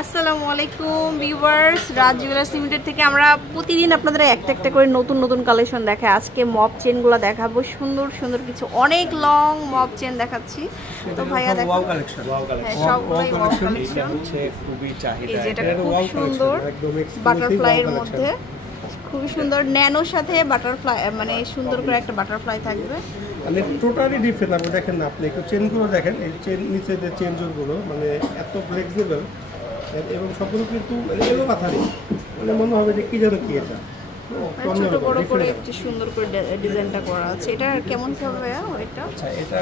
আসসালামু আলাইকুম ভিউয়ার্স, রাজ jewellers limited থেকে আমরা প্রতিদিন আপনাদের একটা একটা করে নতুন নতুন কালেকশন দেখাই। আজকে মপ চেনগুলো দেখাবো, সুন্দর সুন্দর কিছু অনেক লং মপ চেন দেখাচ্ছি। তো ভাইয়া দেখো ওয়াও কালেকশন, সবগুলাই ওয়াও কালেকশন, খুবই চাহিদা। এই যেটা খুব সুন্দর বাটারফ্লাই এর মধ্যে, খুবই সুন্দর ন্যানোর সাথে বাটারফ্লাই, মানে সুন্দর করে একটা বাটারফ্লাই থাকবে। মানে টোটালি ডিফারেন্ট। আপনি দেখেন না, আপনি একটু চেনগুলো দেখেন, এই চেন নিচে যে চেনগুলো মানে এত ফ্লেক্সিবল এবং সবগুলো কিন্তু এলো পাথারি, মানে মনে হবে যে কি যেন কি এটা ছোট বড় করে একটু সুন্দর করে ডিজাইনটা করা আছে। এটা কেমন হবে ওইটা? আচ্ছা, এটা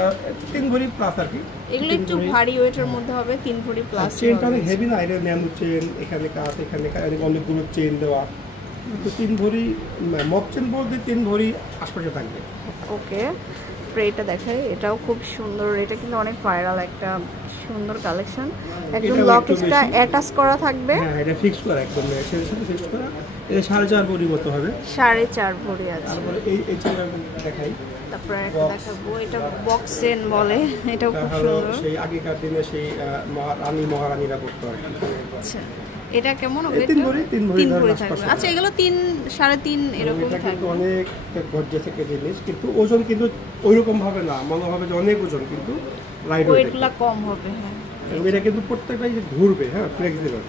3 ভরি প্লাস আর কি। এগুলো একটু ভারী ওয়েটের মধ্যে হবে, 3 ভরি প্লাস। চেনটা অনেক হেভি না, এটা ন্যানো চেন, এখানে কাজ, এখানে অনেকগুলো চেন দেওয়া, তো 3 ভরি মপ চেন বলতে 3 ভরি আশপাশে থাকবে। ওকে, এটা দেখাই, এটাও খুব সুন্দর। এটা কিন্তু অনেক ভাইরাল একটা সুন্দর কালেকশন। একদম লকেটটা অ্যাটাচ করা থাকবে। হ্যাঁ, এটা ফিক্স করা, একদম এর সাথে ফিক্স করা। এটা 4.5 ভরি মতো হবে, 4.5 ভরি আছে। তারপরে এই চেনটা দেখাই, তারপরে একটা দেখাবো, এটা বক্স চেন বলে, এটাও খুব সুন্দর। সেই আগেকার দিনে সেই মহারানীরা করতো আর কি। আচ্ছা, এটা কেমন হবে? 3 ভরি থাকবে। আচ্ছা, এগুলো 3 3.5 এরকম থাকবে। অনেক গর্জে থেকে জিনিস, কিন্তু ওজন কিন্তু ওইরকম ভাবে না, মনে হবে যে অনেক ওজন, কিন্তু লাইট ওয়েটগুলো কম হবে। হ্যাঁ, এটা কিন্তু প্রত্যেকটাই ঘুরবে। হ্যাঁ, ফ্লেক্সিবল,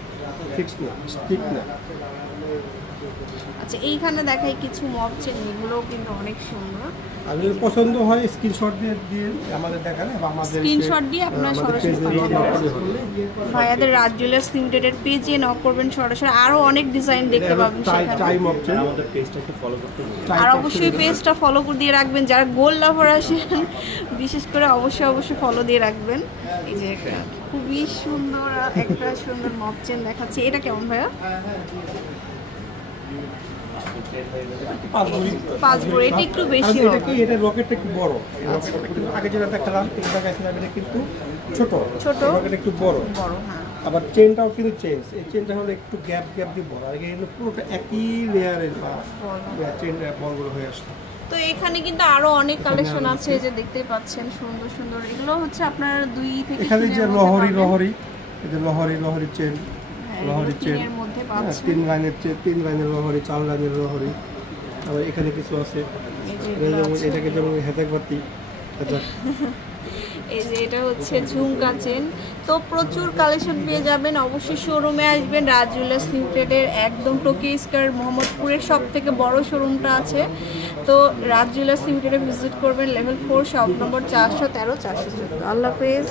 ফিক্স না, স্টিক না। আচ্ছা, এইখানে দেখাই কিছু মপ চেন, এগুলোও কিন্তু অনেক সুন্দর। আর যদি পছন্দ হয় স্ক্রিনশট দিয়ে আমাদের দেখান, এবং আমাদের স্ক্রিনশট দিয়ে আপনারা সরাসরি ভাইয়াদের রাজ জুয়েলার্স লিমিটেডের পেজে নক করবেন সরাসরি। আরো অনেক ডিজাইন দেখতে পাবেন সেখানে। টাইম অপশন আমাদের পেজটাকে ফলো করতে হবে, আর অবশ্যই পেজটা ফলো করে দিয়ে রাখবেন। যারা গোল্ড লাভার আছেন বিশেষ করে অবশ্যই ফলো দিয়ে রাখবেন। এই যে খুবই সুন্দর একটা সুন্দর মপ চেন দেখাচ্ছি। এটা কেমন ভাইয়া? 5 ভরি। এটা একটু বেশি হবে। এটা রকেটটা একটু বড়। আগে যেটা দেখালাম এটা দেখাইছিলাম, এটা কিন্তু ছোট, রকেট একটু বড়। হ্যাঁ। আবার চেনটাও কিন্তু চেঞ্জ, এই চেনটা হলো একটু গ্যাপ দিয়ে বড়, আর এটা পুরোটা একই লেয়ারের বা চেন বলগুলো হয়ে আসছে। তো এখানে কিন্তু আরো অনেক কালেকশন আছে, যে দেখতেই পাচ্ছেন সুন্দর সুন্দর। এগুলো হচ্ছে আপনার 2 থেকে এখানে যে লহরি, এই যে লহরি চেন, লহরি চেন এর মধ্যে পাচ্ছেন 3 লাইনের চেন, 3 লাইনের লহরি, 4 লাইনের লহরি। আর এখানে কিছু আছে, এটাকে যেমন হেতাকবাতি। এই যে এটা হচ্ছে ঝুমকা চেন। তো প্রচুর কালেকশন পেয়ে যাবেন। অবশ্যই শোরুমে আসবেন, রাজ জুয়েলার্স লিমিটেডের একদম টোকিও স্কয়ার মোহাম্মদপুরের সব থেকে বড় শোরুমটা আছে। তো রাজ জুয়েলার্স লিমিটেডে ভিজিট করবেন, লেভেল 4, শপ নম্বর 413 414। আল্লাহ হাফেজ।